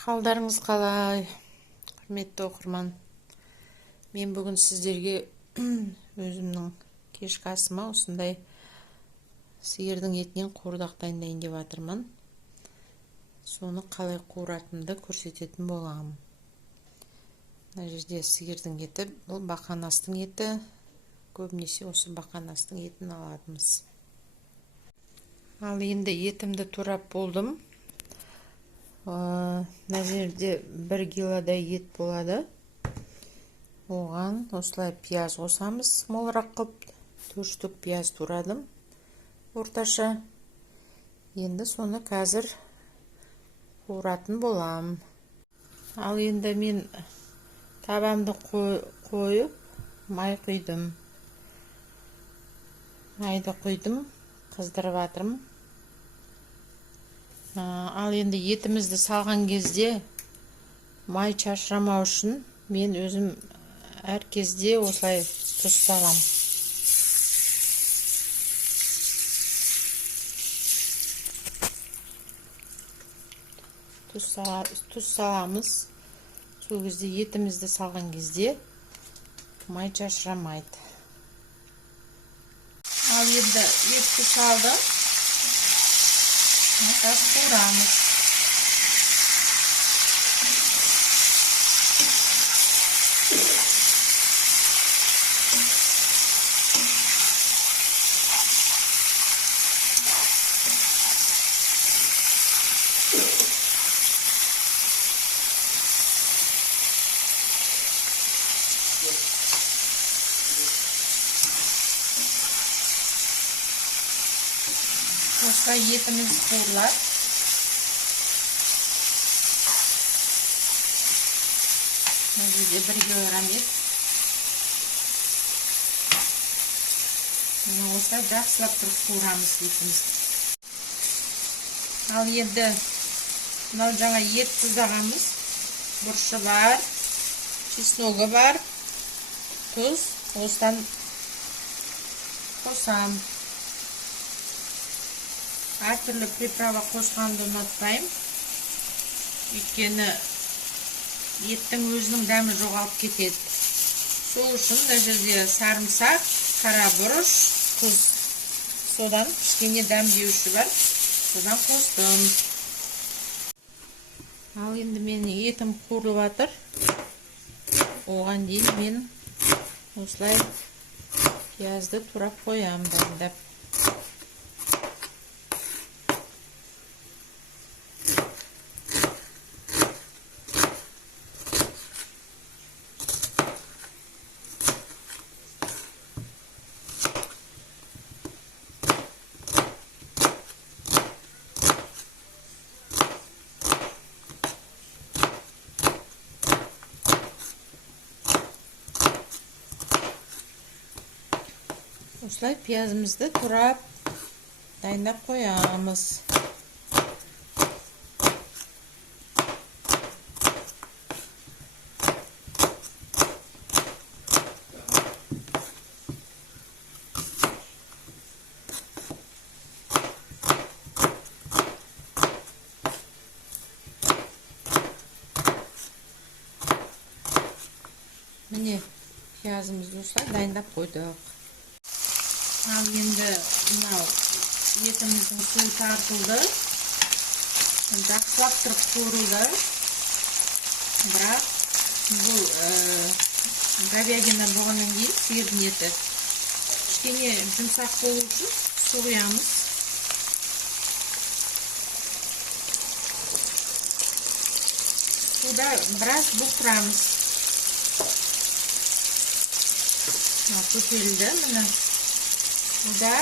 Қалдарыңыз қалай, құрметті оқырман. Мен бүгін сіздерге өзімнің кешкі асыма осындай сиырдың етінен қуырдақ дайындайын деп жатырмын. Соны қалай қуыратынымды көрсететін боламын. Мына жерде сиырдың еті, бұл бақанастың еті. Көбінесе осы бақанастың етін аламыз. Ал енді етімді турап болдым. Мына жерде 1 килодай ет болады. Оған осылай пияз қосамыз, молырақ қылып. 4 штук пияз турадым орташа. Енді соны қазір қуыратын болам. Ал енді мен табамды қойып, май құйдым. Майды құйдым, қыздырып жатырмын. Ал енді етімізді салған кезде май шашырамау үшін мен өзім әр кезде осылай тұз салам. Тұз саламыз. Сол кезде етімізді салған кезде май шашырамайды. Ал енді етті салдым. Biraz қуырамыз. Осылай етіміз қуырылады. Мына жерде 1 килограмм ет. Осылай жақсылап тұрып қуырамыз етімізді. Ал енді мынау жаңа ет тұздағанбыз. Бұрышы бар, чесногы бар, тұз. Осыдан қосам. Әртүрлі приправа қосқанды ұнатпаймын. Өйткені еттің өзінің дәмі жоғалып кетеді. Сол үшін мына жерде сарымсақ, қара бұрыш, тұз. Содан кішкене дәмдеуші бар. Содан қостым. Ал енді менің етім қуырылып жатыр. Оған дейін мен осылай пиязды турап қоям дайындап. Осылай пиязымызды турап дайындап қоямыз. Міне пиязымызды осылай дайындап қойдық. Ал енді мынау етіміздің суы тартылды. Жақсылап тұрып қуырылды. Бірақ бұл говядина болғаннан кейін сиырдың еті кішкене жұмсақ болу үшін су құямыз. Суда біраз бұқтырамыз. Көтерілді міне. Бұда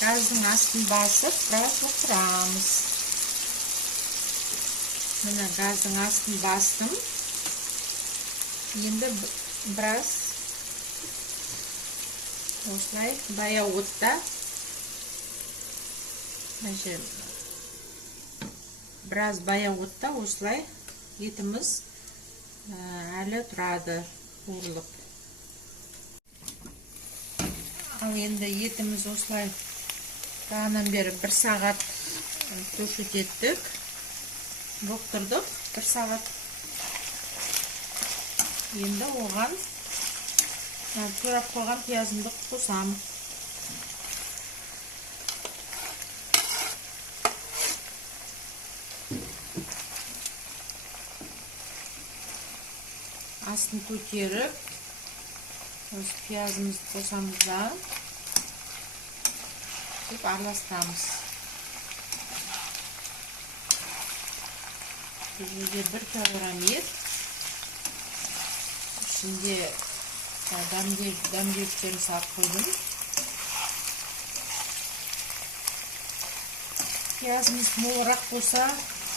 газдың астын басып, біраз бұқтырамыз. Міне газдың астын бастым. Енді біраз осылай баяу отта. Біраз баяу отта осылай етіміз әлі тұрады қуырылып. Ал енді етіміз осылай бағанан бері 1 сағат туршут еттік. Доқтырдық 1 сағат. Енді оған турап қойған пиязымды қосам. Астын көтеріп, осы пиязымызды қосамыз да деп араластырамыз. Бұл жерде 1 килограмм ет. Ішінде дәмдеуіштерін салып қойдым. Пиязымыз молырақ болса,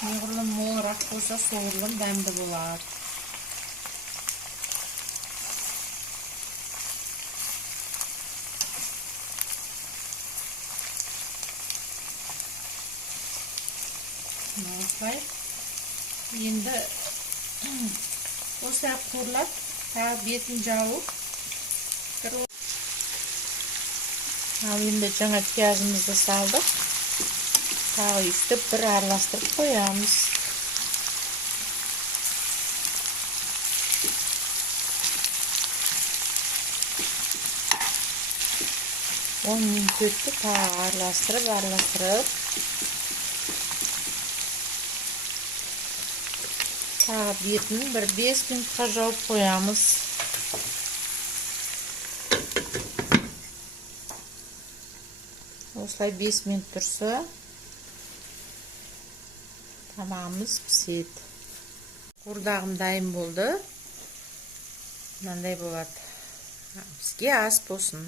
неғұрлым молырақ болса, соғұрлым дәмді болады. Осылай. Енді осылай қуырлап, тағы бетін жауып. Ал енді жаңа пиязымызды салдық. Тағы үстіп бір араластырып қоямыз. Он минут өтті, тағы араластырып. Тағы бетін бір 5 минутқа жауып қоямыз. Осылай 5 минут тұрса, тамағымыз піседі. Қуырдағым дайын болды. Мынандай болады. Бізге ас болсын.